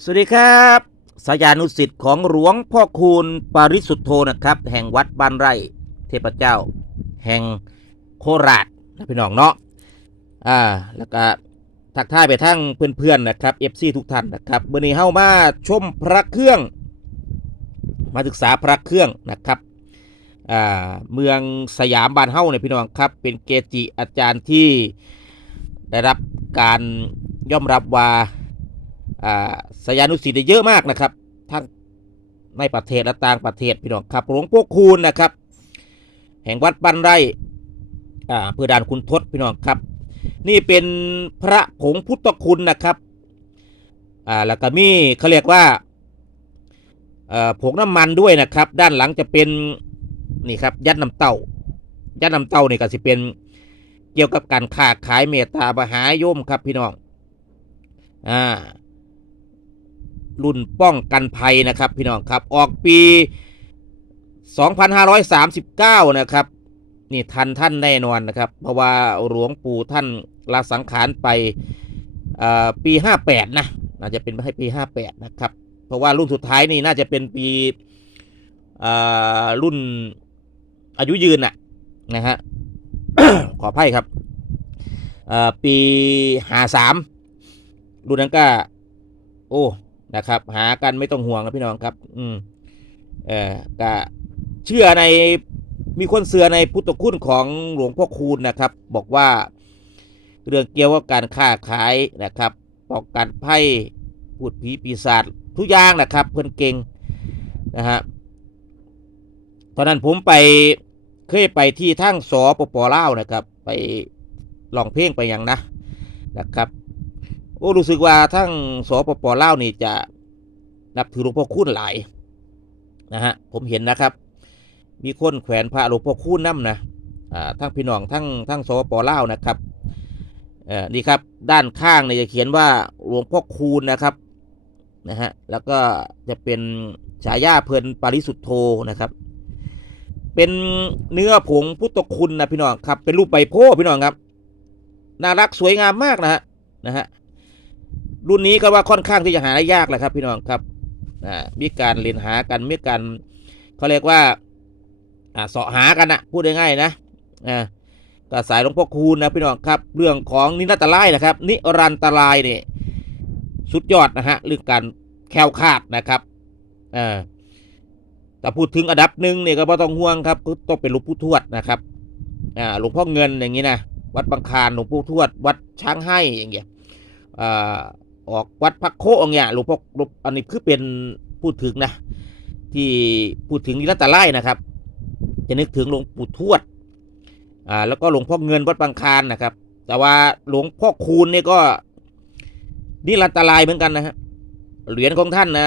สวัสดีครับสายานุสิทธิ์ของหลวงพ่อคูณปริสุทธโธนะครับ แห่งวัดบ้านไร่ เทพเจ้า แห่งโคราชนะพี่น้องเนาะอ่าแล้วก็ทักทายไปทั้งเพื่อนๆนะครับเอฟซีทุกท่านนะครับเมื่อนี้เข้ามาชมพระเครื่อง มาศึกษาพระเครื่องนะครับอ่าเมืองสยามบ้านเฮ้าเนี่ยพี่น้องครับ เป็นเกจิอาจารย์ที่ได้รับการยอมรับว่า สยานุสิทธิ์เยเยอะมากนะครับทั้งในประเทศและต่างประเทศพี่น้องครับหลวงพ่อคูณนะครับ แห่งวัดบ้านไร่อ่าเพื่อดานคุณทศพี่น้องครับ นี่เป็นพระผงพุทธคุณนะครับอ่าแล้วก็มีเขาเรียกว่าอ่อผงน้ำมันด้วยนะครับ ด้านหลังจะเป็นนี่ครับยัดน้ำเต้ายัดน้ำเต้านี่ก็สิเป็นเกี่ยวกับการค้าขายเมตตามหายโยมครับพี่น้องอ่า รุ่นป้องกันภัยนะครับพี่น้องครับออกปี 2539 นะครับนี่ทันท่านแน่นอนนะครับ เพราะว่าหลวงปู่ท่านลาสังขารไปอ่อปี 58 นะน่าจะเป็นให้ปี 58 นะครับ เพราะว่ารุ่นสุดท้ายนี่น่าจะเป็นปีอ่อรุ่นอายุยืนน่ะนะฮะขออภัยครับอ่อปี 53 รุ่นนั้นก็ โอ้ นะครับ หากันไม่ต้องห่วงนะพี่น้องครับ อืมเออก็เชื่อในมีคนเสือในพุทธคุณของหลวงพ่อคูณนะครับ บอกว่าเรื่องเกี่ยวกับการค้าขายนะครับป้องกันภัยพูดผีปีศาจทุกอย่างนะครับ เพื่อนเก่งนะฮะตอนนั้นผมไปเคยไปที่ทั้งสอปปลาวนะครับ ไปลองเพลงไปย่างนะนะครับ โอ้รู้สึกว่าทั้งสปปลาวนี่จะนับถือหลวงพ่อคูณหลายนะฮะผมเห็นนะครับ มีคนแขวนพระหลวงพ่อคูณน้ำนะอ่าทั้งพี่น้องทั้งทั้งสปปลาวนะครับเอ่อนี่ครับด้านข้างเนี่ยจะเขียนว่าหลวงพ่อคูณนะครับนะฮะแล้วก็จะเป็นฉายาเพลินปาริสุทธโธนะครับ เป็นเนื้อผงพุทธคุณนะพี่น้องครับ เป็นรูปใบโพธิ์พี่น้องครับน่ารักสวยงามมากนะฮะนะฮะ รุ่นนี้ก็ว่าค่อนข้างที่จะหาได้ยากแหละครับ พี่น้องครับอ่ามีการเรียนหากันมีการเขาเรียกว่าอ่าเสาะหากันนะพูดง่ายๆนะอ่าก็สายหลวงพ่อคูณนะพี่น้องครับ เรื่องของนิรันตรายนะครับ นิรันตรายเนี่ยสุดยอดนะฮะเรื่องการแคล้วคลาดนะครับอ่าแต่พูดถึงอันดับหนึ่งเนี่ยก็ไม่ต้องห่วงครับก็ต้องเป็นหลวงปู่ทวดนะครับอ่าหลวงพ่อเงินอย่างนี้นะวัดบางคานหลวงปู่ทวด วัดช้างให้อย่างเงี้ย ออกวัดพักโคองเนี่ยหลวงพ่อหลวงอันนี้คือเป็นพูดถึงนะ ที่พูดถึงนิรัตตไลนะครับ จะนึกถึงหลวงปู่ทวดอ่าแล้วก็หลวงพ่อเงินวัดบางคานนะครับ แต่ว่าหลวงพ่อคูณเนี่ยก็นิรัตตไลเหมือนกันนะฮะเหรียญของท่านนะ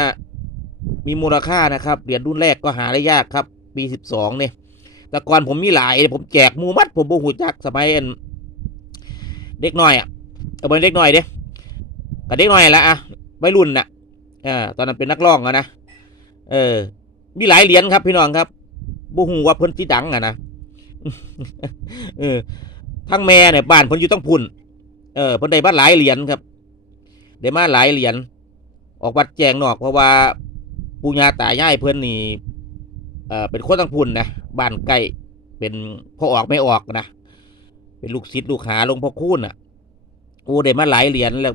มีมูลค่านะครับเหรียญรุ่นแรกก็หาได้ยากครับปีสิบสองเนี่ยแต่ก่อนผมมีหลาย ผมแจกมูมัดผมบูหูจักสมัยเด็กน้อยอะเอาเป็นเด็กน้อยเด้ กับเด็กน้อยแหละอะวัยรุ่นน่ะเออตอนนั้นเป็นนักร้องอะนะเออ มีหลายเหรียญครับพี่น้องครับบูฮูว่าเพิ่นที่ดังอะนะเออทั้งแม่เนี่ยบ้านเพิ่นอยู่ต้องพุ่น เออเพิ่นได้มาหลายเหรียญครับได้มาหลายเหรียญออกวัดแจงนอกเพราะว่าปู่ย่าตายายเพิ่นนี่เออเป็นคนต้องพุ่นนะบ้านใกล้เป็นพ่อออกไม่ออกนะเป็นลูกศิษย์ลูกหาหลวงพ่อคูณอะโอ้ได้มาหลายเหรียญแล้ว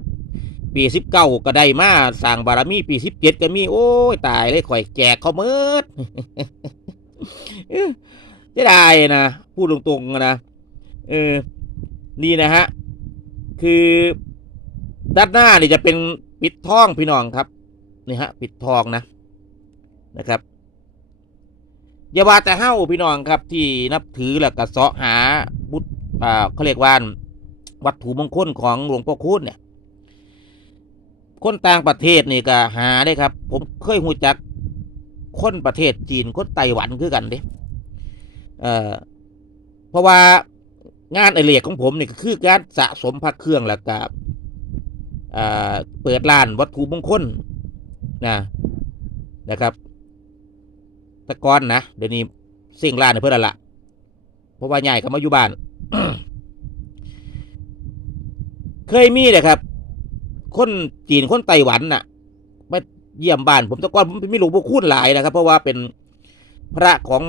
ปีสิบเก้าก็ได้มาสร้างบารมีปีสิบเจ็ดก็มี โอ้ย ตายเลยข่อยแจกเขาเมิดจะได้นะพูดตรงๆนะเออนี่นะฮะ คือด้านหน้านี่จะเป็นปิดทองพี่น้องครับนี่ฮะ ปิดทองนะนะครับอย่าว่าแต่เฮ้าพี่น้องครับที่นับถือแล้วก็เสาะหาบุตรอ่าเขาเรียกว่าวัตถุมงคลของหลวงพ่อคูณเนี่ย คนต่างประเทศนี่ก็หาได้ครับ ผมเคยหูจักคนประเทศจีนคนไต้หวันคือกันเด้เอ่อเพราะว่างานไอเลียกของผมนี่ก็คือการสะสมพระเครื่องแล้วก็เอ่อเปิดร้านวัตถุมงคลนะนะครับตะกอนนะเดี๋ยวนี้สิ่งร้านเพื่อนละละเพราะว่าใหญ่เขามาอยู่บ้าน เคยมีเลยครับ คนจีนคนไต้หวันน่ะมาเยี่ยมบ้านผมแต่ก่อนผมไม่รู้พวกคุณหลายนะครับ เพราะว่าเป็นพระของ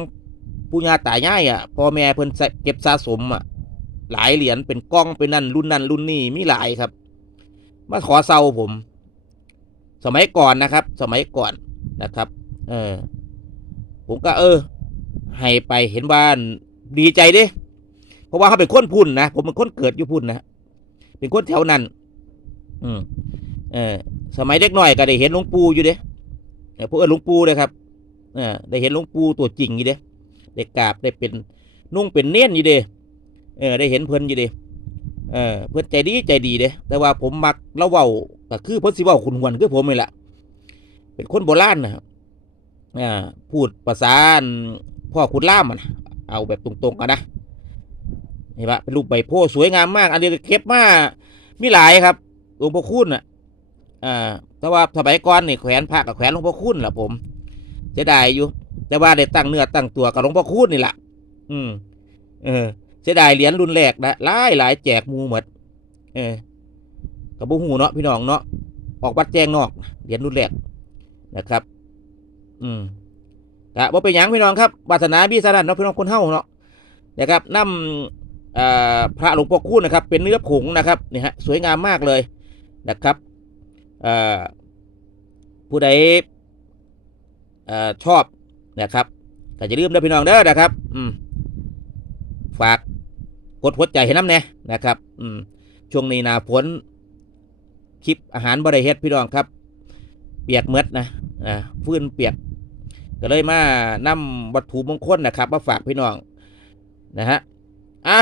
ปุญญาตายายอะพ่อแม่เพิ่นเก็บสะสมอะหลายเหรียญเป็นกล้องเป็นนั่นรุ่นนั้นรุ่นนี้มีหลายครับ มาขอเซาผม สมัยก่อนนะครับ สมัยก่อนนะครับ เออ ผมก็เออ ให้ไปเห็นบ้านดีใจเด้เพราะว่าเขาเป็นคนพุ่นนะผมเป็นคนเกิดอยู่พุ่นนะเป็นคนแถวนั้น อืมเออสมัยเด็กหน้อยก็ได้เห็นหลวงปู่อยู่เด้อพวกเออหลวงปู่เลยครับเออได้เห็นหลวงปู่ตัวจริงอยู่เด้ได้กราบได้เป็นนุ่งเป็นเนียนอยู่เด้เออได้เห็นเพิ่นอยู่เด้เออเพิ่นใจดีใจดีเด้แต่ว่าผมมักเล่าเว้าก็คือเพิ่นสิเว้าขุนหวนคือผมนี่แหละเป็นคนโบราณนะครับอ่าพูดภาษาพ่อคุณล่ามนะเอาแบบตรงๆกันนะเห็นปะเป็นรูปใบโพสวยงามมาก อันนี้เก็บมามีหลายครับ หลวงพ่อคุณอะอ่าแต่ว่าสมัยก่อนนี่แขวนพระกับแขวนหลวงพ่อคุณแหละผมเสียดายอยู่ แต่ว่าได้ตั้งเนื้อตั้งตัวกับหลวงพ่อคุณนี่แหละอืม เออเสียดายเหรียญรุ่นแรกนะหลายหลายแจกมูหมด เออกับบุหูเนาะพี่น้องเนาะออกบัตรแจ้งนอกเหรียญรุ่นแรกนะครับ อืมกะว่าเป็นหยังพี่น้องครับวาสนาบีสารันเนาะพี่น้องคนเฮาเนาะนะครับนำอ่าพระหลวงพ่อคูณนะครับ เป็นเนื้อผงนะครับนี่ฮะสวยงามมากเลย นะครับผู้ใดชอบนะครับก็จะลืมนะพี่น้องเด้อนะครับอืมฝากกดหัวใจให้น้ำแน่นะครับอืมช่วงนี้นาฝนคลิปอาหารบริเฮ็ดพี่น้องครับ เปียกเมดนะอ่าฟื้นเปียก ก็เลยมานำวัตถุมงคลนะครับ มาฝากพี่น้องนะฮะอะ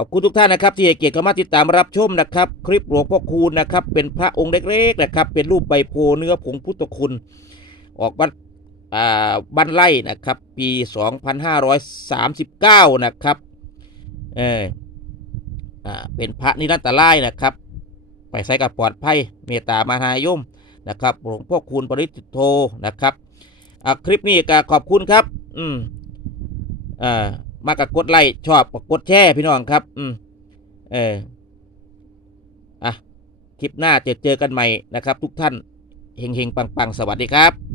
ขอบคุณทุกท่านนะครับที่ให้เกียรติเข้ามาติดตามรับชมนะครับ คลิปหลวงพ่อคูณนะครับ เป็นพระองค์เล็กๆนะครับ เป็นรูปใบโพเนื้อผงพุทธคุณ ออกวัดบ้านไร่นะครับ ปี 2539 นะครับเออเป็นพระนิรันตรายนะครับ ไปใส่กับปลอดภัยเมตตามหายมนะครับหลวงพ่อคูณปริจิตโทนะครับคลิปนี้ก็ขอบคุณครับ อืมอ่า มากกดไลค์ชอบกดแชร์พี่น้องครับ อืมเอออะคลิปหน้าเจอเจอกันใหม่นะครับ ทุกท่านเฮงเฮงปังปังสวัสดีครับ